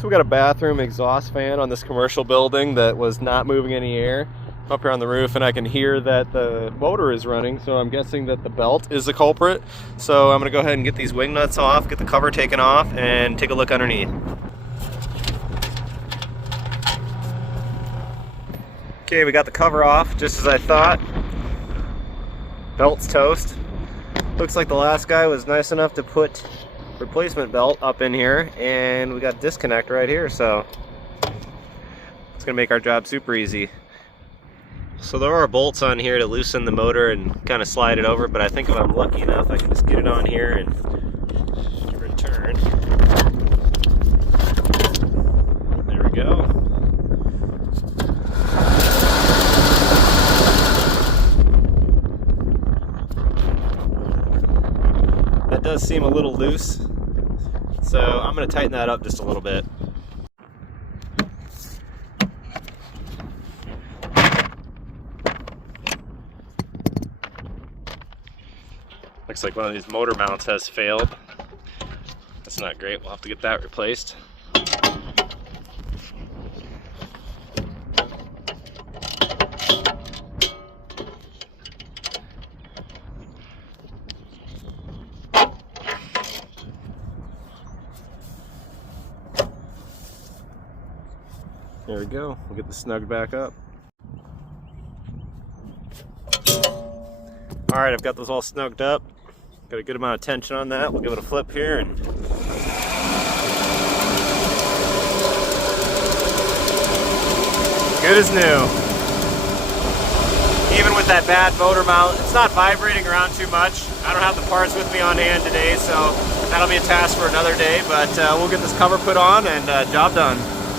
So we got a bathroom exhaust fan on this commercial building that was not moving any air. I'm up here on the roof and I can hear that the motor is running, so I'm guessing that the belt is the culprit. So I'm gonna go ahead and get these wing nuts off, get the cover taken off, and take a look underneath. Okay, we got the cover off, just as I thought. Belt's toast. Looks like the last guy was nice enough to put replacement belt up in here, and we got disconnect right here, so it's gonna make our job super easy. So there are bolts on here to loosen the motor and kind of slide it over, but I think if I'm lucky enough I can just get it on here and return. There we go. That does seem a little loose, so I'm going to tighten that up just a little bit. Looks like one of these motor mounts has failed. That's not great, we'll have to get that replaced. There we go, we'll get this snugged back up. Alright, I've got those all snugged up. Got a good amount of tension on that. We'll give it a flip here and good as new. Even with that bad motor mount, it's not vibrating around too much. I don't have the parts with me on hand today, so that'll be a task for another day, but we'll get this cover put on and job done.